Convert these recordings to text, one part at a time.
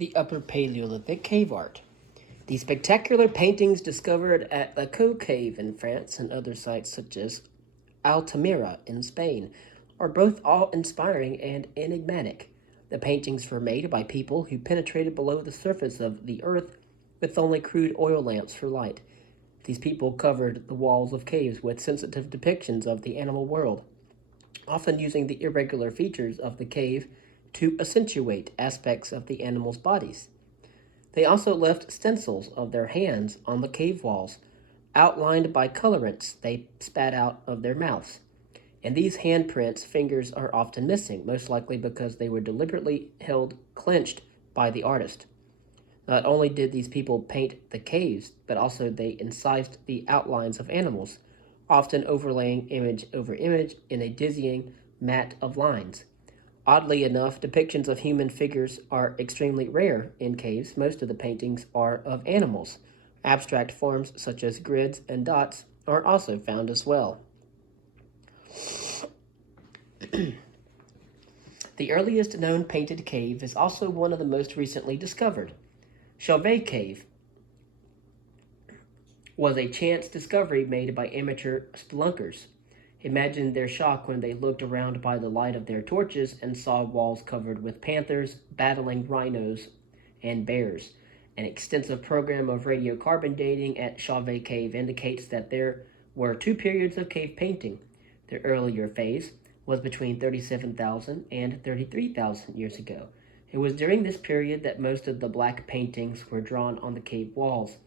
The Upper Paleolithic cave art. The spectacular paintings discovered at La Cave in France and other sites such as Altamira in Spain are both awe-inspiring and enigmatic. The paintings were made by people who penetrated below the surface of the earth with only crude oil lamps for light. These people covered the walls of caves with sensitive depictions of the animal world, often using the irregular features of the cave to accentuate aspects of the animals' bodies. They also left stencils of their hands on the cave walls, outlined by colorants they spat out of their mouths. In these handprints, fingers are often missing, most likely because they were deliberately held clenched by the artist. Not only did these people paint the caves, but also they incised the outlines of animals, often overlaying image over image in a dizzying mat of lines. Oddly enough, depictions of human figures are extremely rare in caves. Most of the paintings are of animals. Abstract forms such as grids and dots are also found as well. The earliest known painted cave is also one of the most recently discovered. Chauvet Cave was a chance discovery made by amateur spelunkers. Imagine their shock when they looked around by the light of their torches and saw walls covered with panthers, battling rhinos, and bears. An extensive program of radiocarbon dating at Chauvet Cave indicates that there were two periods of cave painting. The earlier phase was between 37,000 and 33,000 years ago. It was during this period that most of the black paintings were drawn on the cave walls.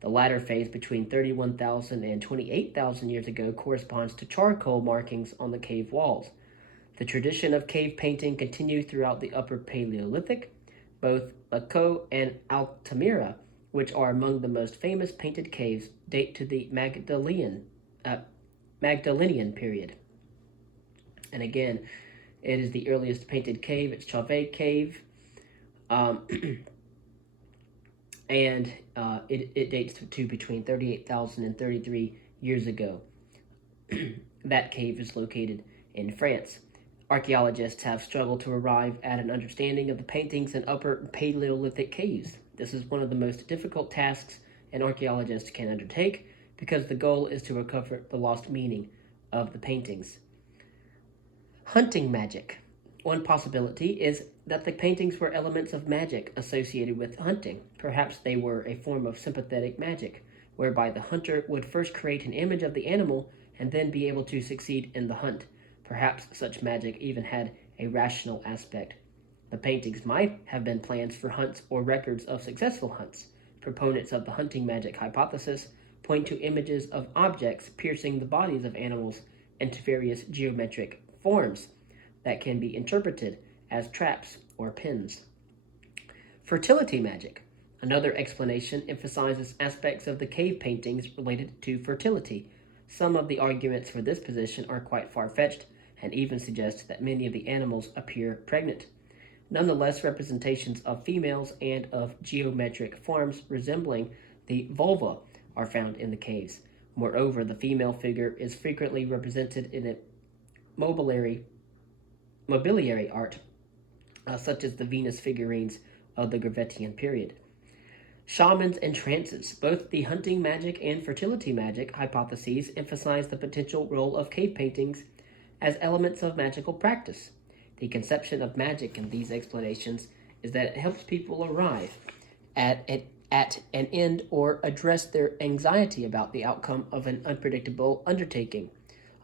The latter phase, between 31,000 and 28,000 years ago, corresponds to charcoal markings on the cave walls. The tradition of cave painting continued throughout the Upper Paleolithic. Both Laco and Altamira, which are among the most famous painted caves, date to the Magdalenian period. And again, it is the earliest painted cave. It's Chauvet Cave. And it dates to between 38,000 and 33 years ago. That cave is located in France. Archaeologists have struggled to arrive at an understanding of the paintings in Upper Paleolithic caves. This is one of the most difficult tasks an archaeologist can undertake because the goal is to recover the lost meaning of the paintings. Hunting magic. One possibility is that the paintings were elements of magic associated with hunting. Perhaps they were a form of sympathetic magic, whereby the hunter would first create an image of the animal and then be able to succeed in the hunt. Perhaps such magic even had a rational aspect. The paintings might have been plans for hunts or records of successful hunts. Proponents of the hunting magic hypothesis point to images of objects piercing the bodies of animals into various geometric forms that can be interpreted as traps or pins. Fertility magic. Another explanation emphasizes aspects of the cave paintings related to fertility. Some of the arguments for this position are quite far-fetched and even suggest that many of the animals appear pregnant. Nonetheless, representations of females and of geometric forms resembling the vulva are found in the caves. Moreover, the female figure is frequently represented in a mobiliary art, such as the Venus figurines of the Gravettian period. Shamans and trances. Both the hunting magic and fertility magic hypotheses emphasize the potential role of cave paintings as elements of magical practice. The conception of magic in these explanations is that it helps people arrive at an end or address their anxiety about the outcome of an unpredictable undertaking.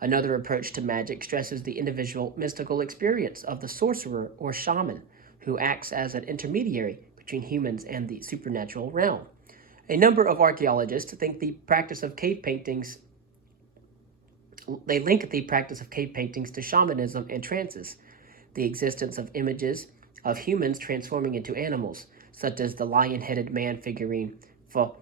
Another approach to magic stresses the individual mystical experience of the sorcerer or shaman, who acts as an intermediary between humans and the supernatural realm. A number of archaeologists think the practice of cave paintings link the practice of cave paintings to shamanism and trances. The existence of images of humans transforming into animals, such as the lion-headed man figurine for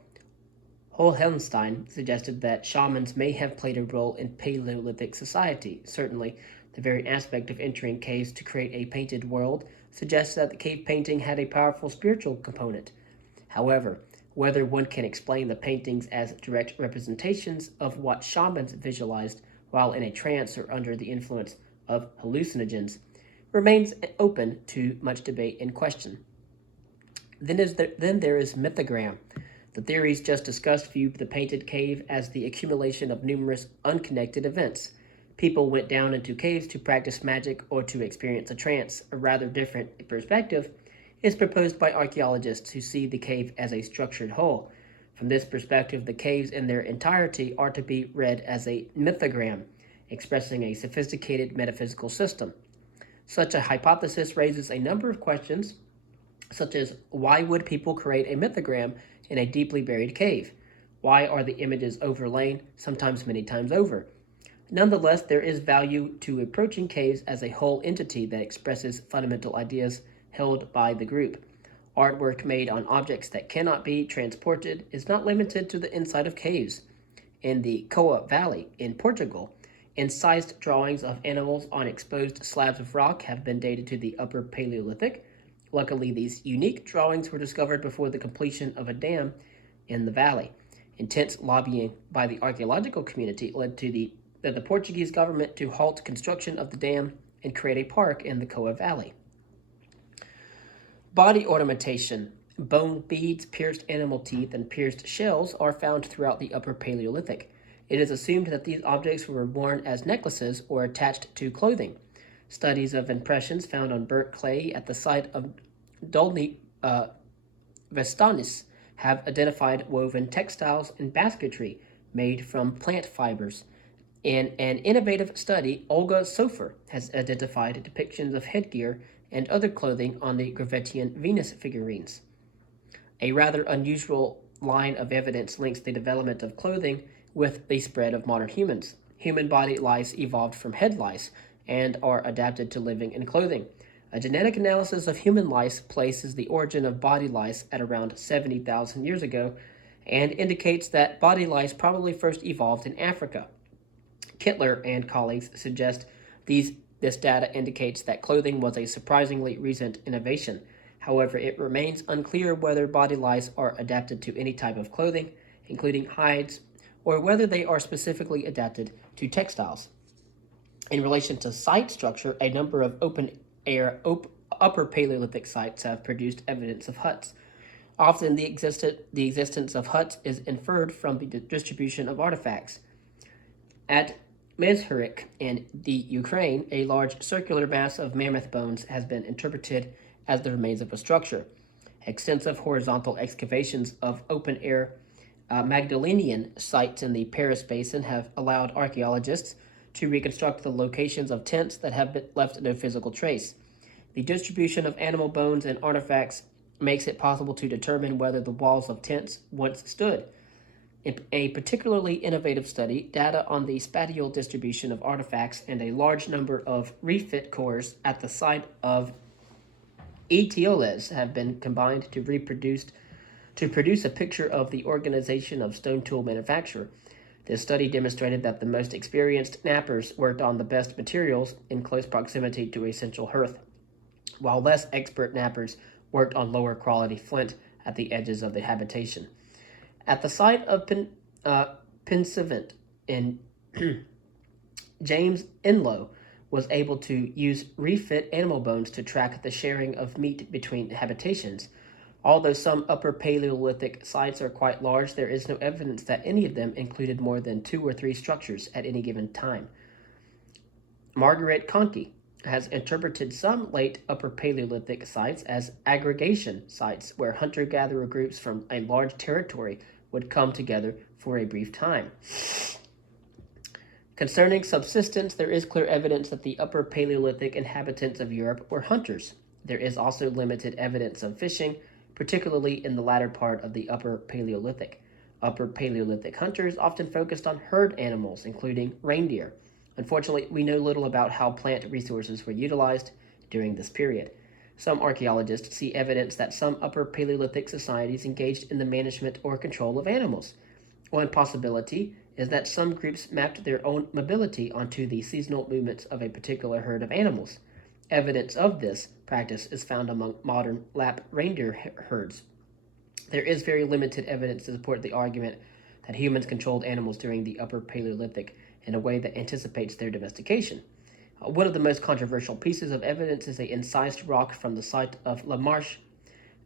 Hohenstein, suggested that shamans may have played a role in Paleolithic society. Certainly, the very aspect of entering caves to create a painted world suggests that the cave painting had a powerful spiritual component. However, whether one can explain the paintings as direct representations of what shamans visualized while in a trance or under the influence of hallucinogens remains open to much debate and question. Then there is mythogram. The theories just discussed view the painted cave as the accumulation of numerous unconnected events. People went down into caves to practice magic or to experience a trance. A rather different perspective is proposed by archaeologists who see the cave as a structured whole. From this perspective, the caves in their entirety are to be read as a mythogram, expressing a sophisticated metaphysical system. Such a hypothesis raises a number of questions, such as why would people create a mythogram in a deeply buried cave? Why are the images overlain, sometimes many times over? Nonetheless, there is value to approaching caves as a whole entity that expresses fundamental ideas held by the group. Artwork made on objects that cannot be transported is not limited to the inside of caves. In the Coa Valley in Portugal, incised drawings of animals on exposed slabs of rock have been dated to the Upper Paleolithic. Luckily, these unique drawings were discovered before the completion of a dam in the valley. Intense lobbying by the archaeological community led to the Portuguese government to halt construction of the dam and create a park in the Coa Valley. Body ornamentation. Bone beads, pierced animal teeth, and pierced shells are found throughout the Upper Paleolithic. It is assumed that these objects were worn as necklaces or attached to clothing. Studies of impressions found on burnt clay at the site of Dolny Vestanis have identified woven textiles and basketry made from plant fibers. In an innovative study, Olga Sofer has identified depictions of headgear and other clothing on the Gravettian Venus figurines. A rather unusual line of evidence links the development of clothing with the spread of modern humans. Human body lice evolved from head lice and are adapted to living in clothing. A genetic analysis of human lice places the origin of body lice at around 70,000 years ago and indicates that body lice probably first evolved in Africa. Kittler and colleagues suggest this data indicates that clothing was a surprisingly recent innovation. However, it remains unclear whether body lice are adapted to any type of clothing, including hides, or whether they are specifically adapted to textiles. In relation to site structure, a number of open-air Upper Paleolithic sites have produced evidence of huts. Often the existence of huts is inferred from the distribution of artifacts. At Mezherik in the Ukraine, a large circular mass of mammoth bones has been interpreted as the remains of a structure. Extensive horizontal excavations of open-air Magdalenian sites in the Paris Basin have allowed archaeologists to reconstruct the locations of tents that have left no physical trace. The distribution of animal bones and artifacts makes it possible to determine whether the walls of tents once stood. In a particularly innovative study, data on the spatial distribution of artifacts and a large number of refit cores at the site of Etioles have been combined to produce a picture of the organization of stone tool manufacture. This study demonstrated that the most experienced knappers worked on the best materials in close proximity to a central hearth, while less expert knappers worked on lower quality flint at the edges of the habitation. At the site of Pensivant in James Enlow was able to use refit animal bones to track the sharing of meat between habitations. Although some Upper Paleolithic sites are quite large, there is no evidence that any of them included more than 2 or 3 structures at any given time. Margaret Conkey has interpreted some late Upper Paleolithic sites as aggregation sites where hunter-gatherer groups from a large territory would come together for a brief time. Concerning subsistence, there is clear evidence that the Upper Paleolithic inhabitants of Europe were hunters. There is also limited evidence of fishing, particularly in the latter part of the Upper Paleolithic. Upper Paleolithic hunters often focused on herd animals, including reindeer. Unfortunately, we know little about how plant resources were utilized during this period. Some archaeologists see evidence that some Upper Paleolithic societies engaged in the management or control of animals. One possibility is that some groups mapped their own mobility onto the seasonal movements of a particular herd of animals. Evidence of this practice is found among modern Lap reindeer herds. There is very limited evidence to support the argument that humans controlled animals during the Upper Paleolithic in a way that anticipates their domestication. One of the most controversial pieces of evidence is an incised rock from the site of La Marche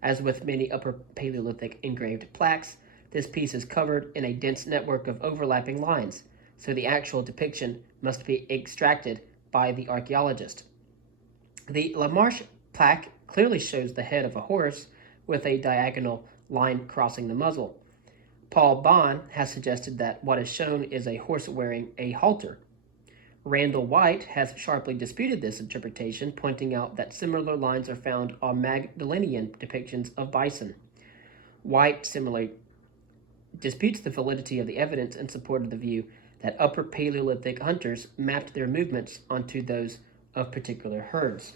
As with many Upper Paleolithic engraved plaques, this piece is covered in a dense network of overlapping lines, so the actual depiction must be extracted by the archaeologist. The Lamarche plaque clearly shows the head of a horse with a diagonal line crossing the muzzle. Paul Bond has suggested that what is shown is a horse wearing a halter. Randall White has sharply disputed this interpretation, pointing out that similar lines are found on Magdalenian depictions of bison. White similarly disputes the validity of the evidence in support of the view that Upper Paleolithic hunters mapped their movements onto those of particular herds.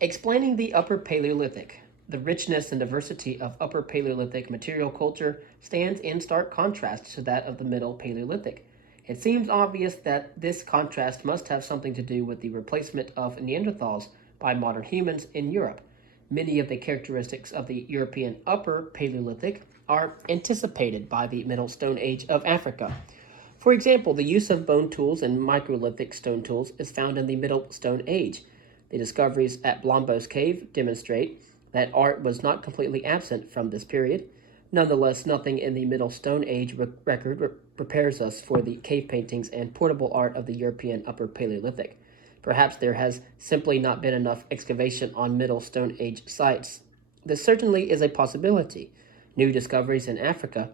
Explaining the Upper Paleolithic, the richness and diversity of Upper Paleolithic material culture stands in stark contrast to that of the Middle Paleolithic. It seems obvious that this contrast must have something to do with the replacement of Neanderthals by modern humans in Europe. Many of the characteristics of the European Upper Paleolithic are anticipated by the Middle Stone Age of Africa. For example, the use of bone tools and microlithic stone tools is found in the Middle Stone Age. The discoveries at Blombos Cave demonstrate that art was not completely absent from this period. Nonetheless, nothing in the Middle Stone Age record prepares us for the cave paintings and portable art of the European Upper Paleolithic. Perhaps there has simply not been enough excavation on Middle Stone Age sites. This certainly is a possibility. New discoveries in Africa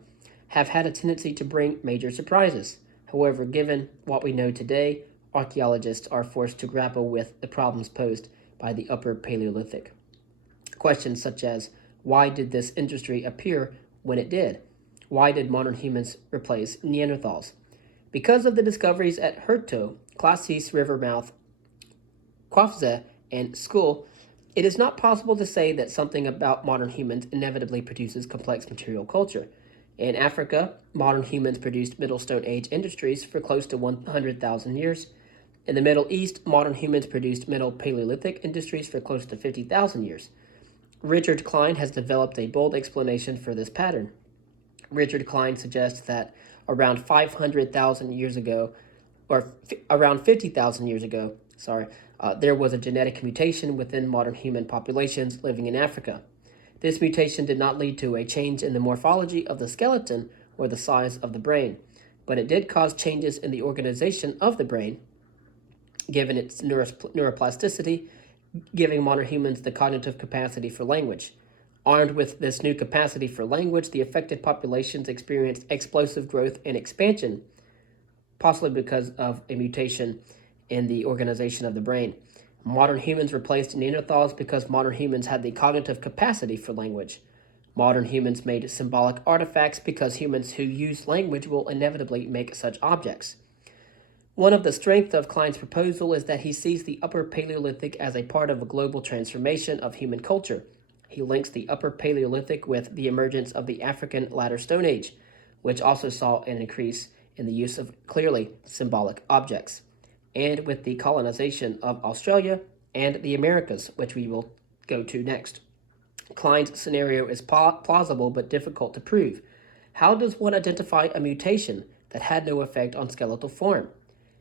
have had a tendency to bring major surprises. However, given what we know today, archaeologists are forced to grapple with the problems posed by the Upper Paleolithic. Questions such as, why did this industry appear when it did? Why did modern humans replace Neanderthals? Because of the discoveries at Herto, Classis River mouth, Kwafze, and Skull, it is not possible to say that something about modern humans inevitably produces complex material culture. In Africa, modern humans produced Middle Stone Age industries for close to 100,000 years. In the Middle East, modern humans produced Middle Paleolithic industries for close to 50,000 years. Richard Klein has developed a bold explanation for this pattern. Richard Klein suggests that around 500,000 years ago, around 50,000 years ago, there was a genetic mutation within modern human populations living in Africa. This mutation did not lead to a change in the morphology of the skeleton or the size of the brain, but it did cause changes in the organization of the brain, given its neuroplasticity, giving modern humans the cognitive capacity for language. Armed with this new capacity for language, the affected populations experienced explosive growth and expansion, possibly because of a mutation in the organization of the brain. Modern humans replaced Neanderthals because modern humans had the cognitive capacity for language. Modern humans made symbolic artifacts because humans who use language will inevitably make such objects. One of the strengths of Klein's proposal is that he sees the Upper Paleolithic as a part of a global transformation of human culture. He links the Upper Paleolithic with the emergence of the African Latter Stone Age, which also saw an increase in the use of clearly symbolic objects, and with the colonization of Australia and the Americas, which we will go to next. Klein's scenario is plausible but difficult to prove. How does one identify a mutation that had no effect on skeletal form?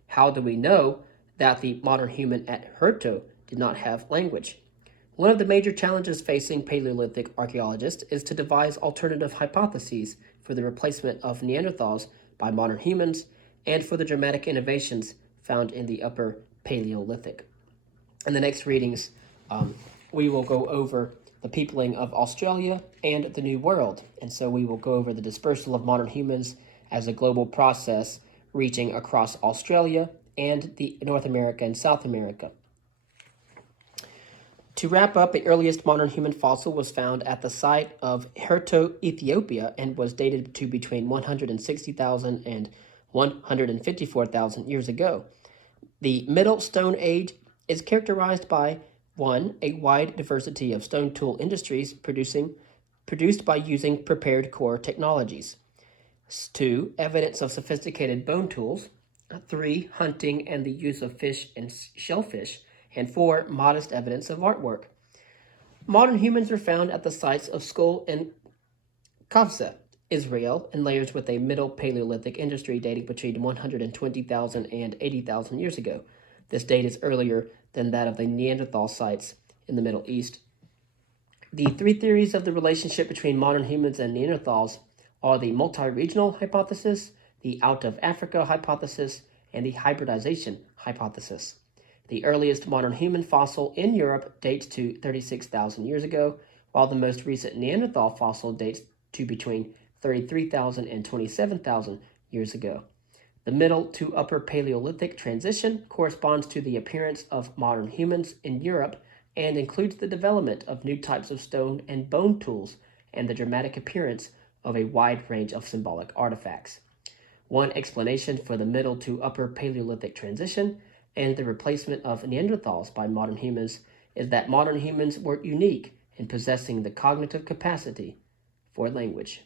How do we know that the modern human at Herto did not have language? One of the major challenges facing Paleolithic archaeologists is to devise alternative hypotheses for the replacement of Neanderthals by modern humans and for the dramatic innovations found in the Upper Paleolithic. In the next readings, we will go over the peopling of Australia and the New World. And so we will go over the dispersal of modern humans as a global process reaching across Australia and the North America and South America. To wrap up, the earliest modern human fossil was found at the site of Herto, Ethiopia, and was dated to between 160,000 and 154,000 years ago. The Middle Stone Age is characterized by 1. A wide diversity of stone tool industries produced by using prepared core technologies. 2. Evidence of sophisticated bone tools. 3. Hunting and the use of fish and shellfish. And 4. Modest evidence of artwork. Modern humans are found at the sites of Skull and Kafsa, Israel, in layers with a Middle Paleolithic industry dating between 120,000 and 80,000 years ago. This date is earlier than that of the Neanderthal sites in the Middle East. The three theories of the relationship between modern humans and Neanderthals are the multi-regional hypothesis, the out of Africa hypothesis, and the hybridization hypothesis. The earliest modern human fossil in Europe dates to 36,000 years ago, while the most recent Neanderthal fossil dates to between 33,000 and 27,000 years ago. The Middle to Upper Paleolithic transition corresponds to the appearance of modern humans in Europe and includes the development of new types of stone and bone tools and the dramatic appearance of a wide range of symbolic artifacts. One explanation for the Middle to Upper Paleolithic transition and the replacement of Neanderthals by modern humans is that modern humans were unique in possessing the cognitive capacity for language.